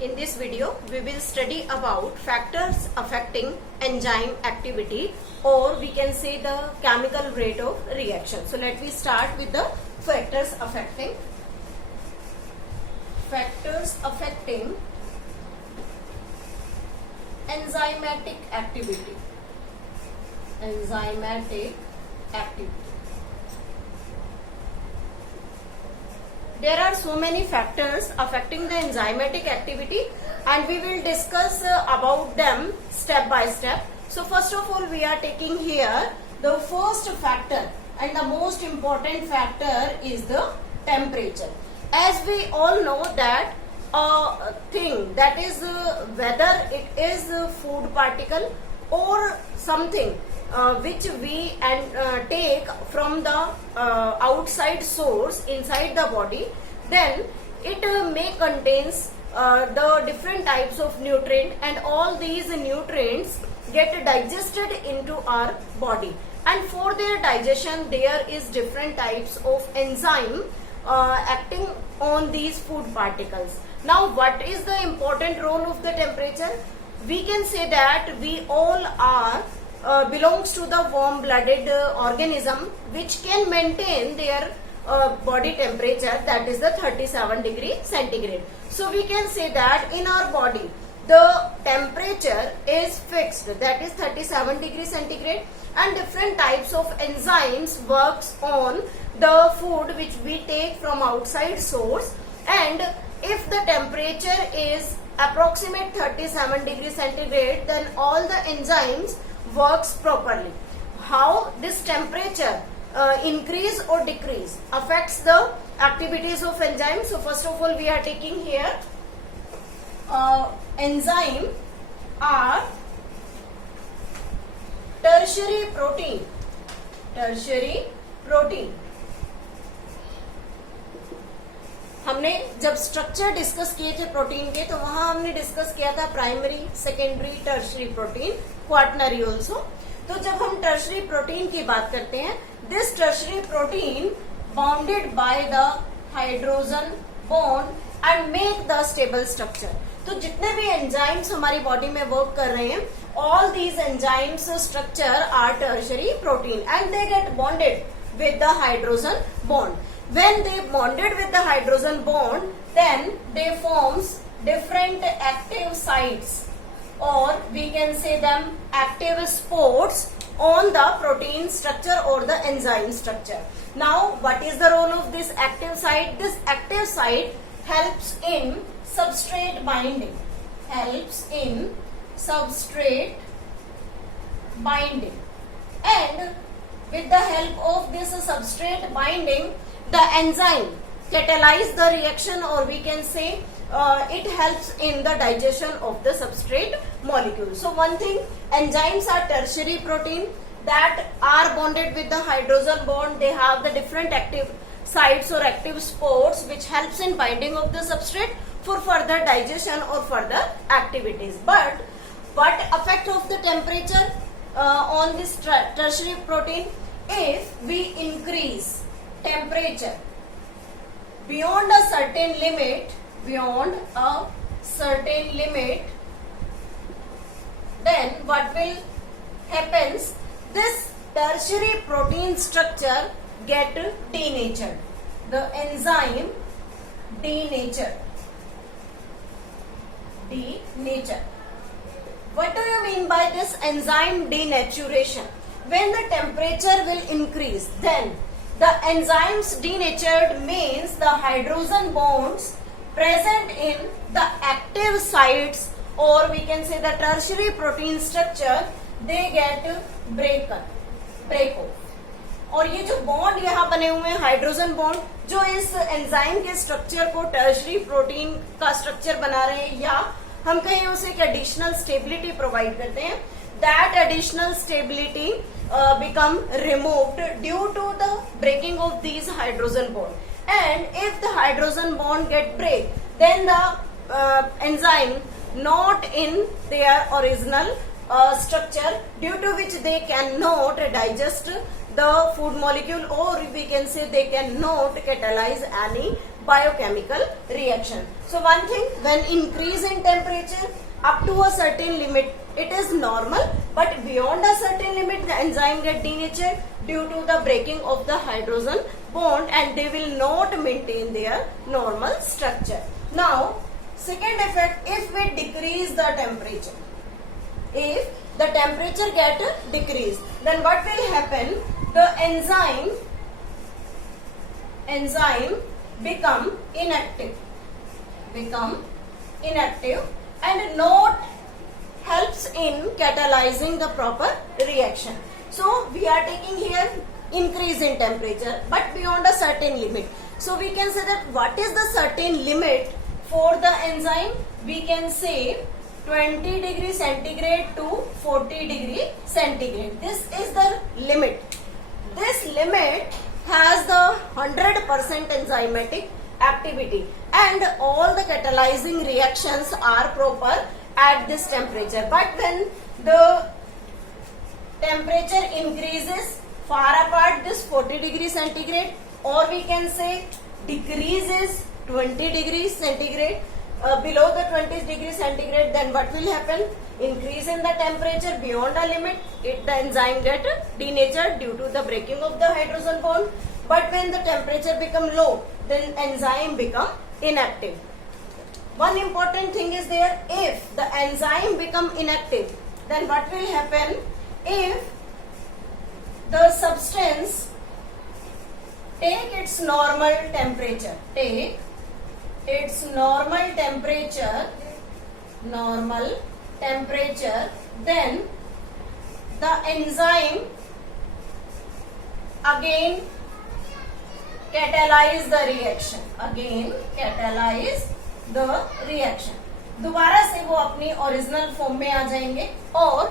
In this video, we will study about factors affecting enzyme activity, or we can say the chemical rate of reaction. So let me start with the factors affecting enzymatic activity. Enzymatic activity. There are so many factors affecting the enzymatic activity, and we will discuss about them step by step. So first of all, we are taking here the first factor, and the most important factor is the temperature. As we all know that a thing, that is whether it is a food particle or something which we take from the outside source inside the body, then it may contains the different types of nutrient, and all these nutrients get digested into our body, and for their digestion there is different types of enzyme acting on these food particles. Now, what is the important role of the temperature? We can say that we all are belongs to the warm-blooded organism which can maintain their body temperature, that is the 37 degree centigrade. So we can say that in our body the temperature is fixed, that is 37 degree centigrade, and different types of enzymes works on the food which we take from outside source, and if the temperature is approximate 37 degree centigrade, then all the enzymes works properly. How this temperature increase or decrease affects the activities of enzymes? So first of all, we are taking here enzyme are tertiary protein. Tertiary protein. हमने जब structure discuss किए थे protein के, तो वहां हमने discuss किया था primary, secondary, tertiary protein, quaternary also. तो जब हम टर्शरी प्रोटीन की बात करते हैं, this tertiary protein bounded by the hydrogen bond and make the stable structure. तो जितने भी एंजाइम्स हमारी बॉडी में वर्क कर रहे हैं, all these enzymes structure are tertiary protein and they get bonded with the hydrogen bond. When they bonded with the hydrogen bond, then they forms different active sites, or we can say them active spots on the protein structure or the enzyme structure. Now, what is the role of this active site? This active site helps in substrate binding. Helps in substrate binding, and with the help of this substrate binding, the enzyme catalyze the reaction, or we can say it helps in the digestion of the substrate molecule. So one thing, enzymes are tertiary protein that are bonded with the hydrogen bond. They have the different active sites or active spots which helps in binding of the substrate for further digestion or further activities. But what effect of the temperature on this tertiary protein? If we increase temperature beyond a certain limit, then what will happens? This tertiary protein structure get denatured. The enzyme denatured. What do you mean by this enzyme denaturation? When the temperature will increase, then the enzymes denatured means the hydrogen bonds present in the active sites, or we can say the tertiary protein structure, they get break off. और ये जो bond यहाँ बने हुए हैं, hydrogen bond, जो इस enzyme के स्ट्रक्चर को टर्शरी प्रोटीन का स्ट्रक्चर बना रहे हैं, या हम कहें उसे एक एडिशनल स्टेबिलिटी प्रोवाइड करते हैं, that additional stability become removed due to the breaking of these hydrogen bond. And if the hydrogen bond get break, then the enzyme not in their original structure, due to which they cannot digest the food molecule, or we can say they cannot catalyze any biochemical reaction. So one thing, when increase in temperature up to a certain limit, it is normal, but beyond a certain limit the enzyme get denatured due to the breaking of the hydrogen bond, and they will not maintain their normal structure. Now second effect, if we decrease the temperature, if the temperature get decreased, then what will happen, the enzyme become inactive and not helps in catalyzing the proper reaction. So we are taking here increase in temperature but beyond a certain limit. So we can say that what is the certain limit for the enzyme? We can say 20 degree centigrade to 40 degree centigrade. This is the limit. This limit has the 100% enzymatic activity and all the catalyzing reactions are proper at this temperature. But when the temperature increases far apart this 40 degree centigrade, or we can say decreases 20 degrees centigrade, below the 20 degree centigrade, then what will happen? Increase in the temperature beyond a limit, the enzyme get denatured due to the breaking of the hydrogen bond. But when the temperature become low, then enzyme become inactive. One important thing is there, if the enzyme become inactive, then what will happen? If the substance take its normal temperature, then the enzyme again catalyze the reaction. दोबारा से वो अपनी original form में आ जाएंगे और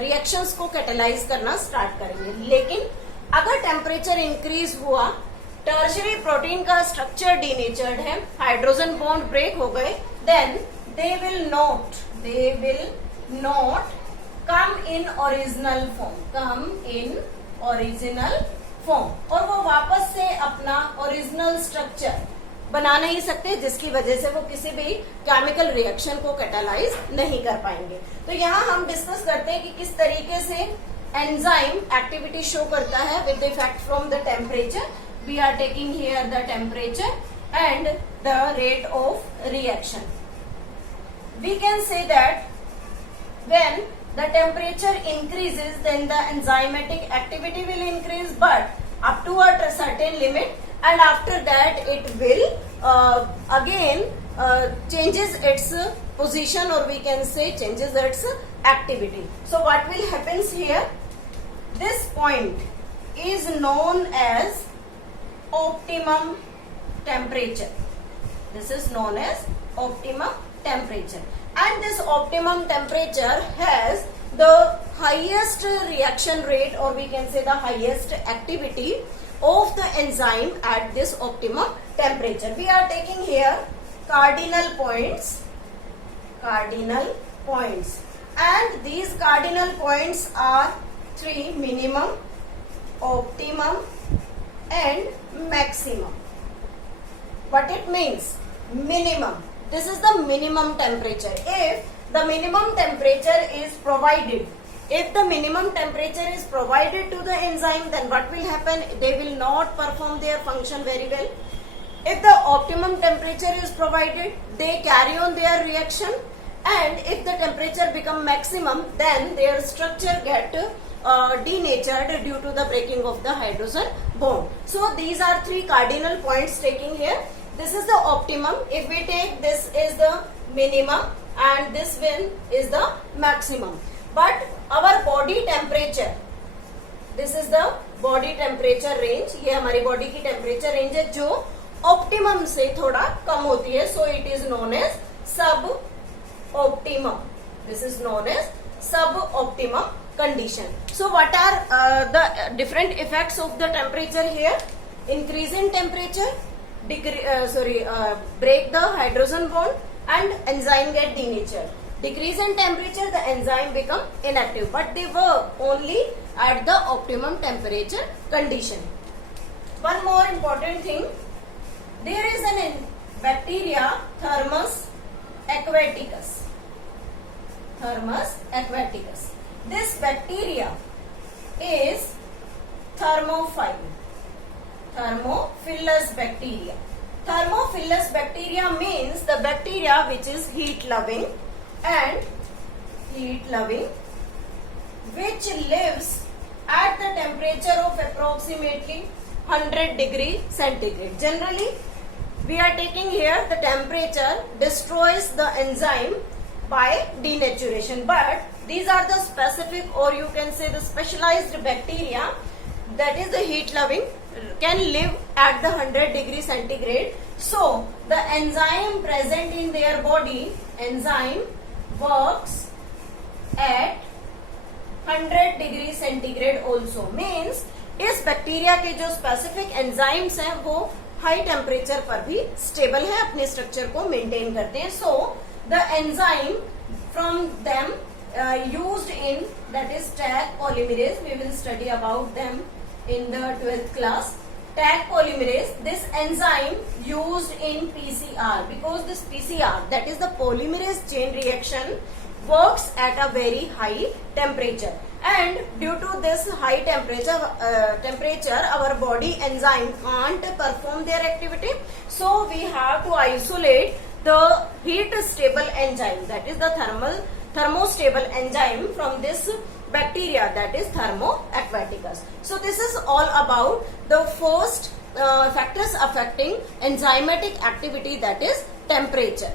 reactions को catalyse करना start करेंगे. लेकिन अगर टेम्परेचर इंक्रीज हुआ, टर्शरी प्रोटीन का स्ट्रक्चर डीनेचर्ड है, हाइड्रोजन बॉन्ड ब्रेक हो गए, then they will not come in original form, और वो वापस से अपना ओरिजिनल स्ट्रक्चर बना नहीं सकते, जिसकी वजह से वो किसी भी केमिकल रिएक्शन को कैटालाइज नहीं कर पाएंगे. तो यहाँ हम डिस्कस करते हैं कि किस तरीके से एंजाइम एक्टिविटी शो करता है with the effect from the temperature. We are taking here the temperature and the rate of reaction. We can say that when the temperature increases, then the enzymatic activity will increase, but up to a certain limit, and after that it will again changes its position, or we can say changes its activity. So what will happen here? This point is known as optimum temperature. This is known as optimum temperature, and this optimum temperature has the highest reaction rate, or we can say the highest activity of the enzyme at this optimum temperature. We are taking here cardinal points, and these cardinal points are 3: minimum, optimum and maximum. What it means? Minimum. This is the minimum temperature. If the minimum temperature is provided, to the enzyme, then what will happen? They will not perform their function very well. If the optimum temperature is provided, they carry on their reaction, and if the temperature become maximum, then their structure get denatured due to the breaking of the hydrogen bond. So these are 3 cardinal points taking here. This is the optimum. If we take, this is the minimum and this one is the maximum. But our body temperature, this is the body temperature range. ये हमारी body की temperature range है जो optimum से थोड़ा कम होती है. So it is known as suboptimum. This is known as suboptimum condition. So what are the different effects of the temperature here? Increase in temperature, break the hydrogen bond, and enzyme get denatured. Decrease in temperature, the enzyme become inactive, but they work only at the optimum temperature condition. One more important thing, There is an bacteria, Thermus aquaticus. Thermus aquaticus. This bacteria is thermophile. Thermophilus bacteria. Thermophilus bacteria means the bacteria which is heat loving which lives at the temperature of approximately 100 degree centigrade. Generally, we are taking here the temperature destroys the enzyme by denaturation, but these are the specific, or you can say the specialized bacteria that is the heat loving, can live at the 100 degree centigrade. So the enzyme present in their body, enzyme works at 100 degree centigrade also. Means इस bacteria के जो specific enzymes हैं वो high temperature पर भी stable है, अपने structure को मेंटेन करते हैं. So the enzyme from them used in, that is Taq polymerase. We will study about them in the 12th class. Taq polymerase, this enzyme used in PCR, because this PCR, that is the polymerase chain reaction, works at a very high temperature, and due to this high temperature our body enzyme can't perform their activity, so we have to isolate the heat stable enzyme, that is the thermostable enzyme, from this bacteria, that is Thermoaquaticus. So this is all about the first factors affecting enzymatic activity, that is temperature.